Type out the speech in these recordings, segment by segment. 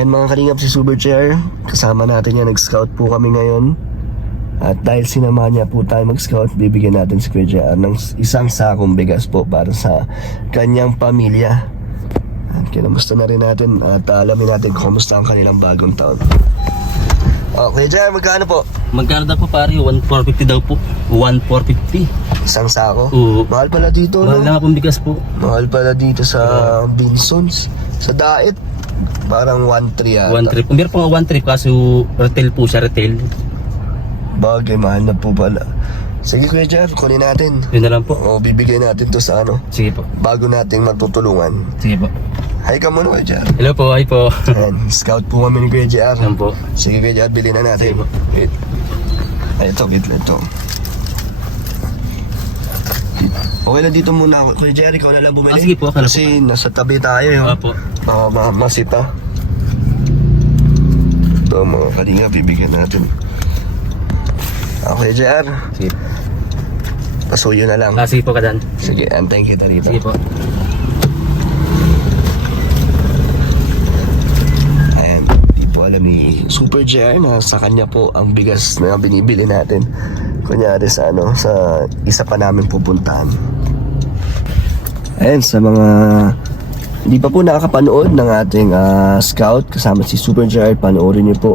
Ayan mga kalingap, si Super Chair. Kasama natin yan, nag-scout po kami ngayon. At dahil sinamahan niya po tayo mag-scout, bibigyan natin si Kuya JR ng isang sakong bigas po para sa kanyang pamilya. At kinamusta na rin natin at alamin natin kung kamusta ang kanilang bagong taon. Okay, JR, magkano po? Magkano daw po pare? 1,450 daw po. 1,450. Isang sako? Oo. Mahal pala dito, Mahal no? na nga pong bigas po. Mahal pala dito sa Binsons. Sa Daet, parang 1,300 yata. 1 trip. Meron po nga 1 trip kaso retail po siya, retail. Bagay, mahal na po pala. Sige Kuya JR, kunin natin. Yun na lang po. O, bibigay natin to sa ano, Sige po. bago nating matutulungan. Sige po. Hi ka muna Kuya JR. Hello po, hi po. Ayan, scout po kami ni Kuya JR. Yan po. Sige Kuya JR, bilhin na natin. Sige po. Wait. Ay, ito. Okay na dito muna ako. Kuya JR, ikaw na lang bumili. Sige po, akala po. Kasi nasa tabi tayo yung Opo. masita. Ito mga kalinga, bibigyan natin. Okay JR, Sige. pasuyo na lang. Sige po kadan. Sige, antayin kita rito. Sige po. Ayan, di po alam ni Super JR na sa kanya po ang bigas na binibili natin. Kunyari sa ano, sa isa pa namin pupuntahan. Ayan, sa mga hindi pa po nakakapanood ng ating scout kasama si Super JR, panoorin niyo po.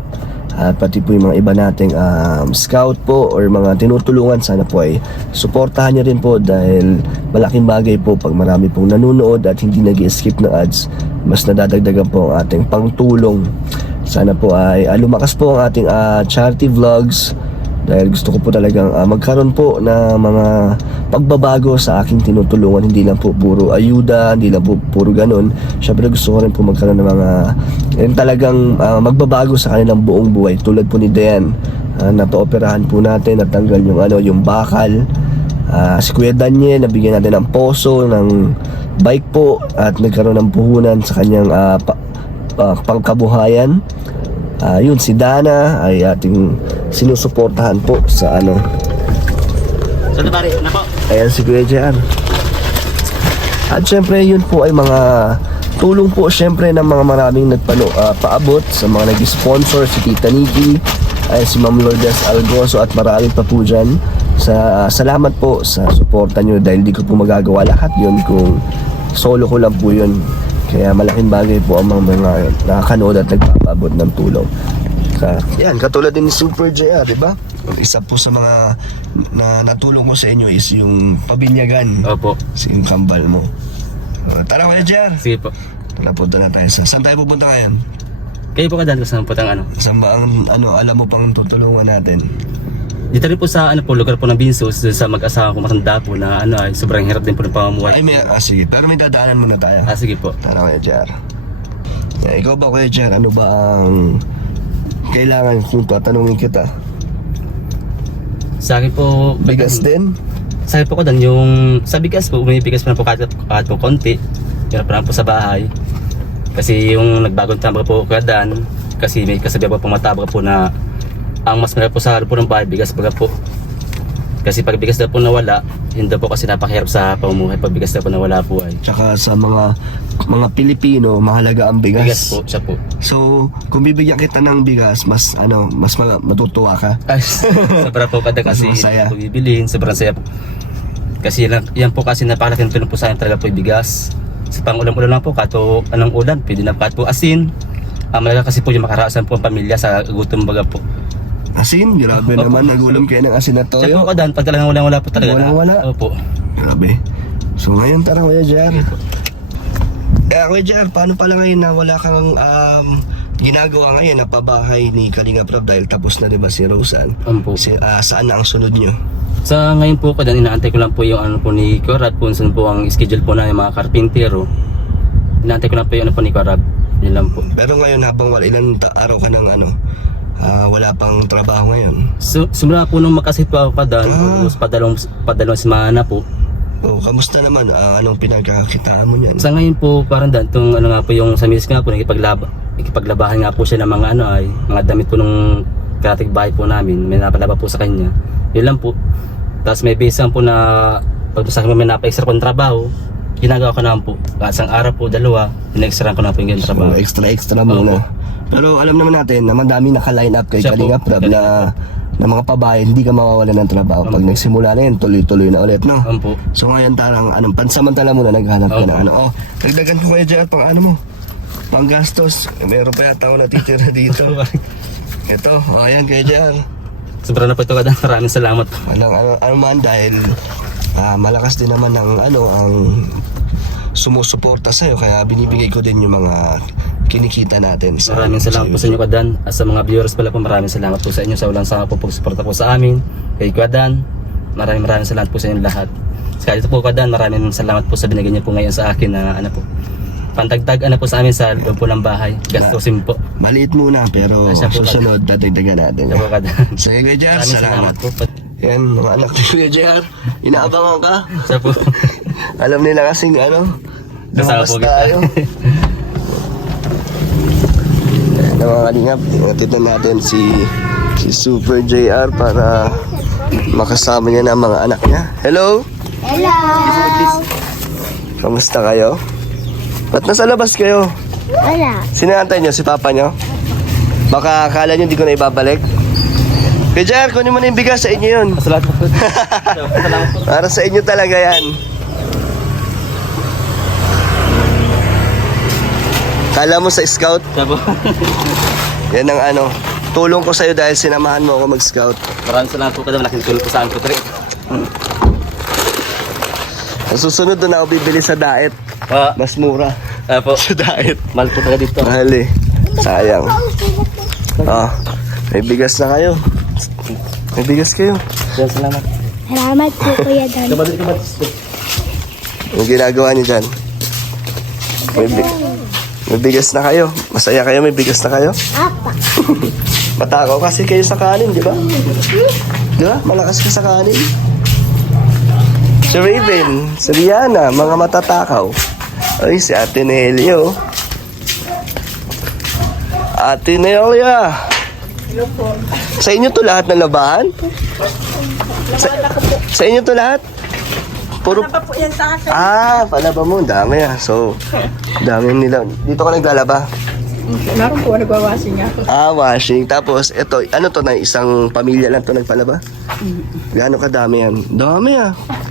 At pati po yung mga iba nating scout po or mga tinutulungan, sana po ay suportahan niyo rin po dahil malaking bagay po pag marami pong nanonood at hindi nag-skip ng ads, mas nadadagdagan po ang ating pangtulong. Sana po ay lumakas po ang ating charity vlogs dahil gusto ko po talagang magkaroon po na mga pagbabago sa aking tinutulungan. Hindi lang po puro ayuda, hindi lang po puro ganun. Syempre gusto ko rin po magkaroon ng mga talagang magbabago sa kanilang buong buhay. Tulad po ni Dayan, napaoperahan po natin, natanggal yung bakal. Si Kuya Daniel, nabigyan natin ng poso, ng bike po, at nagkaroon ng puhunan sa kanyang pangkabuhayan. Yun, si Dana ay ating sinusuportahan po sa ano. So pare, na po. Ayan si Kuya JR. At syempre yun po ay mga tulong po syempre ng mga maraming paabot sa mga nag-sponsor, si Tita Nikki, ay si Ma'am Lourdes Algoso at marami pa po dyan. Salamat po sa suporta nyo dahil di ko po magagawa lahat yun kung solo ko lang po yun. Kaya malaking bagay po ang mga nakakanood at nagpapaabot ng tulong. Yan, katulad din ni Super JR, di ba? Isa po sa mga na natulong ko sa inyo is yung pabinyagan. Opo. Yung kambal mo. Tara Kuya JR. Sige po. Napunta na tayo. Saan tayo pupunta ngayon? Kayo po kadan kasama po tang ano. Saan ba ang alam mo pang tutulungan natin? Dito rin po sa lugar po ng Binsos, sa mag-asawa ko matanda po na ay sobrang hirap din po ng pamumuhay. Ay sige. Pero may dadaanan muna tayo. Sige po. Tara Kuya JR. Ikaw ba Kuya JR, ano ba ang kailangan kung tatanungin kita? Sa akin po Bigas din? Sa akin po kadan yung sa bigas po, may bigas pa na po kahit po konti. Hirap pa lang po sa bahay. Kasi yung nagbagong tama po kadan, kasi may kasabi po matabag po na ang mas mahirap po sa halo po ng bahay, bigas baga po. Kasi pag bigas daw po nawala, yun daw po kasi napakahirap sa pamumuhay pag bigas daw po nawala po ay. Tsaka sa mga Pilipino, mahalaga ang bigas. Bigas po, siya po. So, kung bibigyan kita ng bigas, mas matutuwa ka. Ay, sobra po kada kasi Mas masaya. po bibilin, sobrang saya po. Kasi yan po kasi napakalaking tulong po sa akin talaga po yung bigas. Sa pang-ulam-ulam lang po, kato anong ulan, pwede na kahit po asin. Malaga kasi po yung makaraasan po ang pamilya sa gutom baga po. Asin? Grabe naman, nagulam kayo ng asin na Siya toyo. po kadan, pag talagang walang-wala po talaga. Walang-wala? Opo. Grabe. So ngayon, tara Kuya JR. Kuya JR, paano pala ngayon na wala kang ginagawa ngayon na pabahay ni Kalinga Prab dahil tapos na diba si Rosan? Po. Saan na ang sunod nyo? Sa ngayon po kadan, inaantay ko lang po yung po ni Korad po, saan po ang schedule po na yung mga karpintero. Inaantay ko lang po yung po ni Korad. Yun lang po. Pero ngayon habang ilang araw ka ng wala pang trabaho ngayon? So, simula po nung makasit po ako kadan, padalawang semana po. Kamusta naman? Anong pinagkakakitaan mo niyan? Sa ngayon po, parang itong nga po yung sa miss nga po, nakipaglabahan nga po siya ng mga mga damit po nung karatig bahay po namin. May napalaba po sa kanya. Yun lang po. Tapos may base po na pag sa akin may napa-extra kong trabaho, ginagawa ko naman po. Isang araw po, dalawa, in-extra ko na po yung trabaho. Extra muna. Pero alam naman natin na madami naka-line up kay Siya po. Kalinga Prab na mga pabayan, hindi ka mawawalan ng trabaho. Pag nagsimula na yun, tuloy-tuloy na ulit, no? Opo. So ngayon tarang pansamantala muna naghanap ka Opo. ng ano. Oh, dagdagan ko kayo dyan pang ano mo. Pang gastos. Meron pa yata ako natitira dito. Ito, ayan kayo dyan. Sobra na po ito kadang. Maraming salamat po. Ano man dahil malakas din naman ang ang sumusuporta sa'yo. Kaya binibigay ko din yung mga kinikita natin. Maraming salamat po sa inyo Kadan. At sa mga viewers pala po, maraming salamat po sa inyo sa walang sanga po pagsuporta po sa amin. Kay Kadan, maraming salamat po sa inyo lahat. Kaya ito po Kadan, maraming salamat po sa binigay niyo po ngayon sa akin na ano po. Pantagtag po sa amin sa loob po ng bahay. Gastusin po. Maliit muna pero Siya po, susunod dadagdagan natin. Ito po Kadan. Sige Kuya JR, Maraming salamat. salamat po. Yan, mga anak ni Kuya JR. Inaabangan ka. Siya po. Alam nila kasing Kasama lumabas po kita. tayo. Yan, mga kalingap, tingnan natin si Super JR para makasama niya ng mga anak niya. Hello! Hello! Kamusta kayo? Ba't nasa labas kayo? Wala. Sinantay niyo si papa niyo? Baka akala niyo hindi ko na ibabalik? Kuya JR, kunin mo na yung bigas, sa inyo yun. Salamat po. Salamat po. Para sa inyo talaga yan. Kala mo sa scout? Siya po. Yan ang tulong ko sa'yo dahil sinamahan mo ako mag-scout. Maraming salamat po Kadan. Malaking tulong po sa akin po. Sa susunod doon ako bibili sa diet. Mas mura. Po. Sa diet. Mahal po taga dito. Mahal eh. Sayang. May bigas na kayo. May bigas kayo. Yan, salamat. Salamat po, Kuya Dan. Kabalik. Yung ginagawa niyo dyan. May bigas na kayo. Masaya kayo, may bigas na kayo. Apa. Matakaw kasi kayo sa kanin, di ba? Di ba? Malakas ka sa kanin. Si Raven, si Rihanna, mga matatakaw. Ay, si Ate Nelio. Ate Nelia. Sa inyo to lahat ng labahan? Sa inyo to lahat? Puro... Palaba po yan sa akin. Palaba mo. Dami So, dami nila. Dito ka naglalaba? Meron po, nagwawashing ako. Washing. Tapos, ito, ano to na isang pamilya lang to nagpalaba? Gaano kadami yan? Dami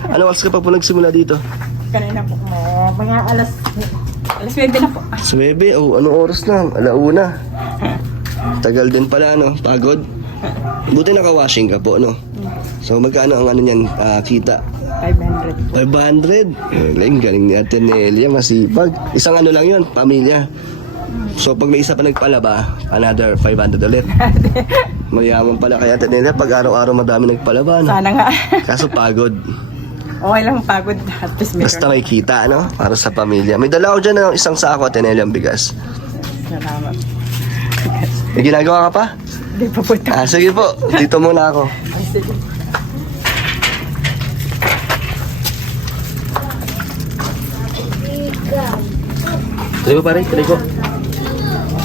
Ano oras ka pa po nagsimula dito? Kanina po, mga alas 9 na po. Sa bebe, anong oras na? 1:00. Tagal din pala, Pagod? Buti naka-washing ka po, So, magkano ang niyan, kita? 500. 500. Galing ni Ate Nelia, masipag. Isang lang yun, pamilya. So, pag may isa pa nagpalaba, another 500 ulit. Mayaman pala kay Ate Nelia pag araw-araw madami nagpalaba, Sana nga. Kaso pagod. Okay lang pagod. At least meron. Basta may kita, Para sa pamilya. May dala ko dyan ng isang sako, Ate Nelia, ang bigas. Salamat. May ginagawa ka pa? Hindi pa po ito. Sige po. Dito muna ako. Sige. Tuloy po pare. Tuloy po.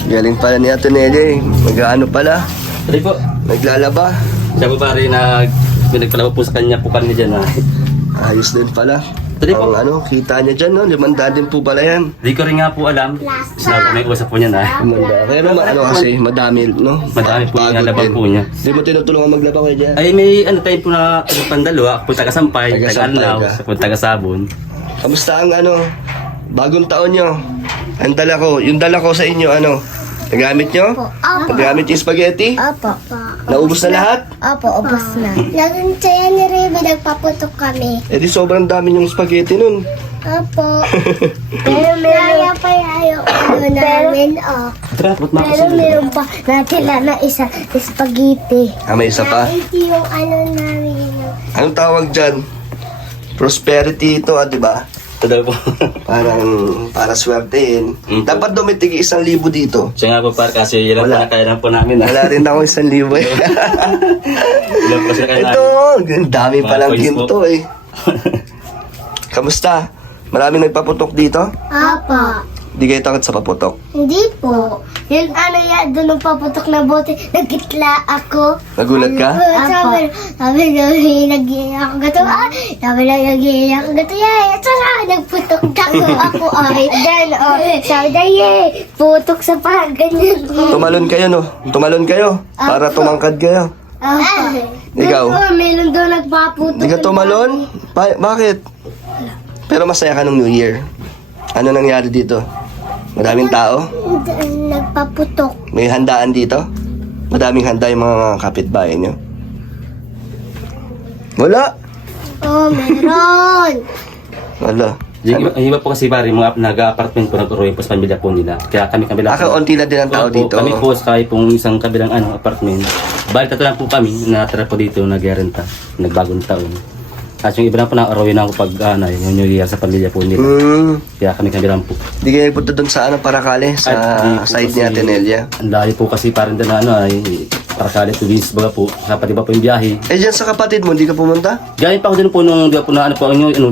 Galing pala ni Ate Nelia, Mag-ano pala? Tuloy po. Naglalaba. Siya po pare nagpalaba po sa kanya po kami dyan. Ayos din pala. Tuloy po. Ang kita niya dyan, 500 din po pala yan. Di ko rin nga po alam. Sinabi ko may usap po niyan 500. Kaya naman, kasi madami, Madami po yung Pagod labang din. po niya. Di mo tinutulungan maglaba kayo dyan? Ay may tayo po na pandalo. Ako po taga-sampay, Taga-Sampay taga-anlaw, ka. ako po taga-sabon. Kamusta ang bagong taon nyo? Yung dala ko sa inyo, nagamit nyo? Opo. Nagamit yung spaghetti? Opo. Naubos na lahat? Opo, ubos na. Laging saya ni Rebe, nagpaputok kami. Eh di sobrang dami yung spaghetti nun. Opo. Pero meron pa yung namin, Pero meron pa natila na isa spaghetti. May isa pa. Ito yung namin. Anong tawag dyan? Prosperity ito, di ba? Tuloy po. Para swertein. Mm. Dapat dumitig 1,000 dito. Siya nga po pare kasi yun lang po Wala. na kaya lang po namin. Wala rin ako 1,000 eh. Ilan po sila kaya Ito, ang dami Mga palang coins ginto po. Kamusta? Maraming nagpaputok dito? Opo. Di kayo takot sa paputok? Hindi po. Yun doon nung paputok na bote, nagkitla ako. Nagulat ka? Sabi, nag-iiyak ako gato. Sabi lang, nag-iiyak ako gato. Ito na, nagputok ako ay. Then, sabi na, putok sa paa, ganyan. Tumalon kayo, no? Tumalon kayo. Para tumangkad kayo. Ikaw? Meron doon nagpaputok. Di ka tumalon? Bakit? Pero masaya ka nung New Year. Ano nangyari dito? Madaming tao? Nagpaputok. May handaan dito? Madaming handa yung mga kapitbahay nyo? Wala. Meron. Wala. Yung iba po kasi pare, mga nag-apartment po, nag-uruin po sa pamilya po nila. Kaya kami lang po. Onti na din ang tao Opo, dito. Kami po sa pong isang kabilang apartment. Bali, tatlo lang po kami, natira po dito, nag-renta, nagbagong taon. At yung iba lang po na-arawin ako pag yung New Year sa pamilya po nila. Kaya kami lang po. Di kayo punta doon sa Paracale? Sa Di po side ni kasi- Ate Nelia? Ang layo po kasi parang doon Paracale to Vince, baga po. Kapag iba po yung biyahe. Eh, dyan sa kapatid mo, di ka pumunta? Galing pa ako din po nung di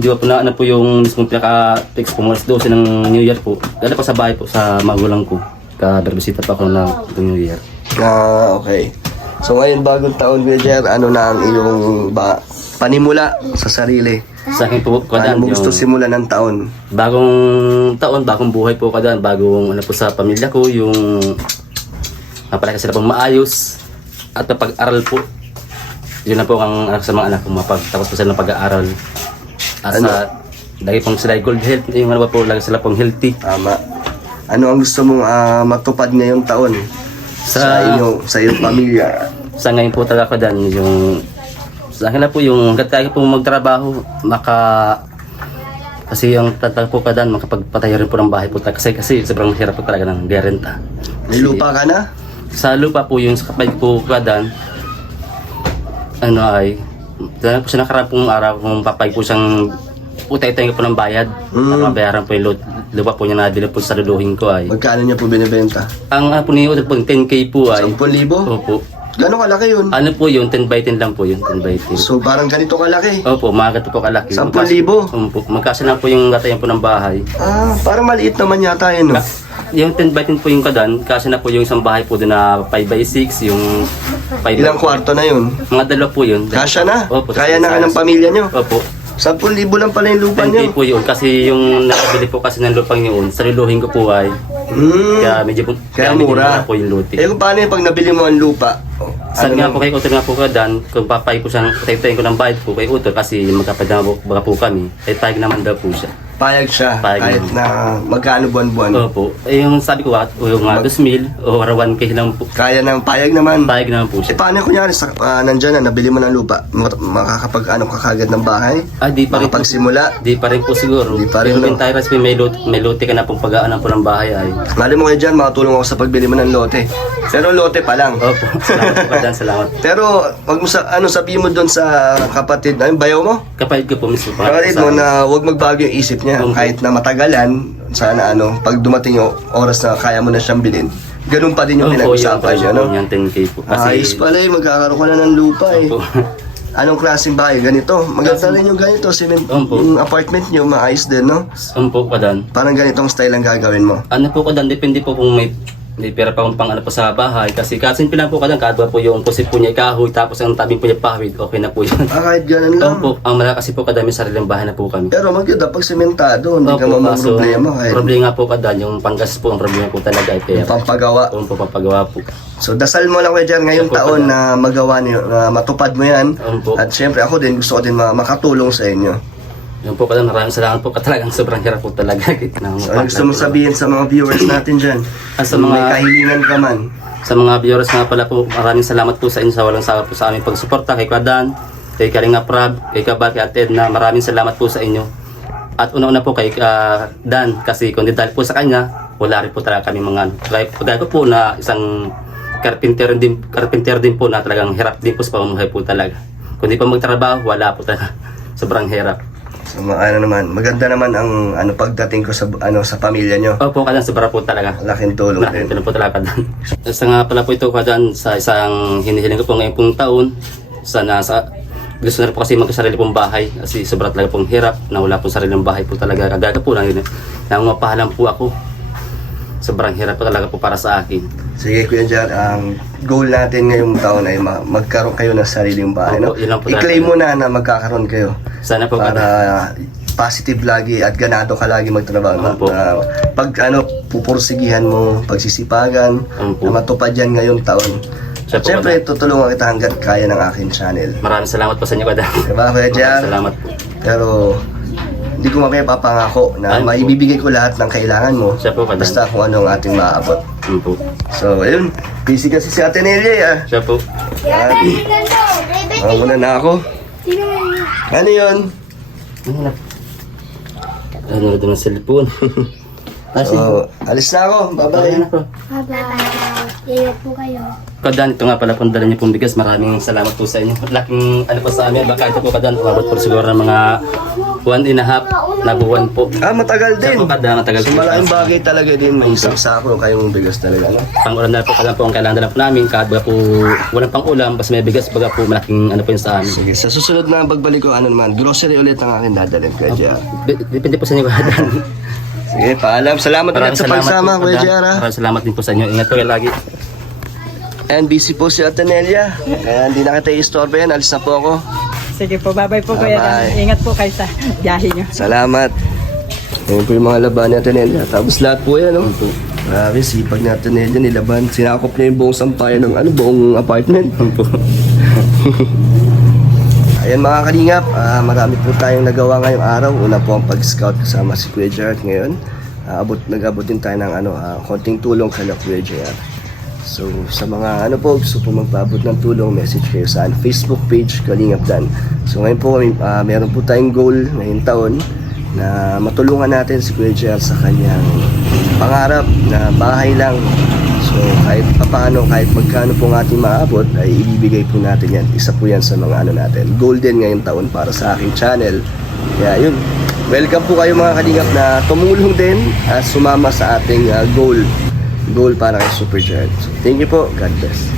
ba po yung mismong pinaka-fix po, mga 12 ng New Year po. Galing pa sa bahay po, sa magulang ko. Ka-berbisita pa ako na New Year. Okay. So ngayon, bagong taon, Kuya Jer, ano na ang iyong panimula sa sarili? Sa akin po, Paano mo gusto simulan ng taon? bagong taon, bagong buhay po kadaan, bagong po sa pamilya ko, yung mapalaki sila pong maayos at mapag-aral po. Yun na po ang sa mga anak ko, mapagtapos po sila ng pag-aaral. At lagi pong sila good health, yung lagi sila pong healthy. Tama. Ano ang gusto mong matupad ngayong taon sa iyong pamilya? Sa ngayon po talaga kadaan, yung sa akin na po yung hanggat kaya po magtrabaho, kasi yung tatal po kadaan, makapagpatayo rin po ng bahay po talaga. Kasi sobrang hirap po talaga ng renta. May lupa ka na? Sa lupa po yung sa kapag po kadaan, dahil po siya nakarapong araw kung papay po siyang utay-utay po ng bayad. Napabayaran po yung lupa po niya nabili po sa luluhin ko ay. Magkano niya po binibenta? Ang po niyo po 10k po ay. 10,000? Opo. Gano'ng kalaki yun? Ano po yun, 10 by 10 lang po yun, 10 by 10. So parang ganito kalaki? Opo, mga ganito po kalaki. 10,000? Opo, magkasya lang po yung gatayan po ng bahay. Parang maliit naman yata yun, no? Yung 10 by 10 po yung kadan, kasi na po yung isang bahay po doon na 5 by 6, yung 5 by Ilang kwarto na yun? Mga dalawa po yun. Kasya na? Opo. Kaya na ka ng pamilya nyo? Opo. 10,000 lang pala yung lupa 10K nyo? po yun, kasi yung nakabili po kasi ng lupang yun, sa luluhin ko po ay, kaya medyo Kaya medyo mura. po yung luti. Eh kung paano yung pag nabili mo ang lupa? Sabi nga po kay Utol nga po kadan, kung papay ko siyang tayo ko ng bayad po kay Utol kasi magkapadama po kami, ay tayag naman daw po siya. Payag siya, Payag kahit na magkano buwan-buwan. Opo. Eh, yung sabi ko, yung 2,000 o 1K lang po. Kaya ng payag naman. Tayag naman po Eh siya. paano kunyari, nandyan na, nabili mo ng lupa, makakapag ka kagad ng bahay? Di pa rin po. Makapagsimula? Di pa rin po siguro. Di pa rin, Yung no? entire recipe, may lote ka na pong pag-aanan po ng bahay ay. Mali mo kayo dyan, makatulong ako sa pagbili mo ng lote. Pero lote pa lang. Opo. Salamat po kadan, salamat. Pero wag mo sabihin mo doon sa kapatid, bayaw mo? Kapayad ko po mismo. Kapatid mo na wag magbago yung isip niya. Okay. Kahit na matagalan, sana pag dumating yung oras na kaya mo na siyang bilhin, ganun pa din yung pinag-usapan niyo, no? Yung 10K po. Ayos pala magkakaroon ka na ng lupa eh. Opo. Anong klaseng bahay? Ganito. Maganda rin yung ganito. Opo. Yung apartment niyo, maayos din, no? Po kadan. Parang ganitong style ang gagawin mo. Ano po kadan, depende po kung may pera pa akong pang pa sa bahay. Kasi kasimple lang po kadan, kadwa po yung kusip po niya kahoy, tapos ang tabi po niya pahawid, okay na po yun. Kahit ganun lang. Opo, ang malakas po kadan, may sariling bahay na po kami. Pero maganda pag sementado, hindi ka Opo, mamang problema. Kahit problema nga po kadan, yung panggas po, ang problema po talaga ay pera. pampagawa. Opo, papagawa po. So dasal mo lang kayo dyan ngayong Opo, taon na magawa niyo, na matupad mo yan. Opo. At syempre ako din, gusto ko din makatulong sa inyo. Yun po kadan, maraming salamat po, talagang sobrang hirap po talaga. So ano gusto mong sabihin sa mga viewers natin dyan? Sa Kung may mga kahilingan ka man. Sa mga viewers nga pala po, maraming salamat po sa inyo sa walang sawa po sa aming pagsuporta kay Kadan, kay Kalinga Prab, kay Kabal, kay Ate Edna. Maraming salamat po sa inyo. At una-una po kay Dan, kasi kung di dahil po sa kanya, wala rin po talaga kami mga kagaya ko po na isang carpenter din po na talagang hirap din po sa pamumuhay po talaga. Kung di pa magtrabaho, wala po talaga. Sobrang hirap. So maganda naman ang pagdating ko sa sa pamilya nyo. Opo, Kadan, sobra po talaga. Laking tulong Malaking din. tulong po talaga Kadan. Sa nga pala po ito Kadan, sa isang hinihiling ko po ngayong pong taon, gusto na rin po kasi magkasarili pong bahay kasi sobra talaga pong hirap na wala pong sariling bahay po talaga. Kagaya po nangungapahalan po ako. sobrang hirap po talaga po para sa akin. Sige Kuya Jar, ang goal natin ngayong taon ay magkaroon kayo ng sariling bahay. No? Opo, yun lang po I-claim mo na magkakaroon kayo Sana po para positive lagi at ganado ka lagi magtrabaho. No? Opo. Pag pupursigihan mo, pagsisipagan, Opo. na matupad yan ngayong taon. Siya At po, syempre, tutulungan kita hanggat kaya ng aking channel. Maraming salamat po sa inyo, Kadan. Diba Kuya Jar? Salamat po. Pero hindi ko mamaya papangako na Ayun po. maibibigay ko lahat ng kailangan mo. Siya po, Kadan. Basta kung ano ang ating maaabot. Yun po. So, ayun. Busy kasi si Ate Nelia. Siya po. Muna na ako. Ano yun? Ano na doon ang cellphone? So, alis na ako. Bye-bye. Bye-bye. Ingat po kayo. Kadan, ito nga pala pong dala niyo pong bigas. Maraming salamat po sa inyo. Laking ano po sa amin. Baka ito po, Kadan, umabot po siguro ng mga 1.5 na buwan po. Matagal Siya din. po, Kadan, matagal So, po. malaking bagay talaga din. May isang sako kayong bigas talaga. No? Pang-ulam na po, Kadan po ang kailangan na po namin. Kahit baga po walang pang-ulam, basta may bigas, baga po malaking ano po yun sa amin. Sige, sa susunod na pagbalik ko, ano naman, grocery ulit ang akin dadalhin, Kuya Jar. Depende po sa inyo, Kadan. Sige, paalam. Salamat ulit sa pagsama, po, Kuya Kadan. Jar. Maraming salamat din po sa inyo. Ingat po kayo lagi. And busy po si Ate Nelia. Kaya hindi na kita i-istorbo yan. Alis na po ako. Sige po, bye-bye po Kuya Bye-bye. Dan. Ingat po kayo sa biyahe nyo. Salamat. Ayun po yung mga laban ni Ate Nelia. Tapos lahat po yan, no? Grabe, sipag ni Ate Nelia nilaban. Sinakop niya yung buong sampayan ng buong apartment. Ayan mga kalingap, marami po tayong nagawa ngayong araw. Una po ang pag-scout kasama si Kuya Gerard ngayon. Nag-abot din tayo ng konting tulong kay Kuya Gerard. So sa mga gusto po magpaabot ng tulong, message kayo sa Facebook page Kalingap Dan. So ngayon po meron po tayong goal ngayong taon na matulungan natin si Kuya Gerard sa kanyang pangarap na bahay lang. So kahit paano, kahit magkano po ang ating maabot ay ibibigay po natin yan. Isa po yan sa mga natin. Goal din ngayong taon para sa aking channel. Kaya yun, welcome po kayo mga kalingap na tumulong din at sumama sa ating goal para kay Super Gerard. So, thank you po. God bless.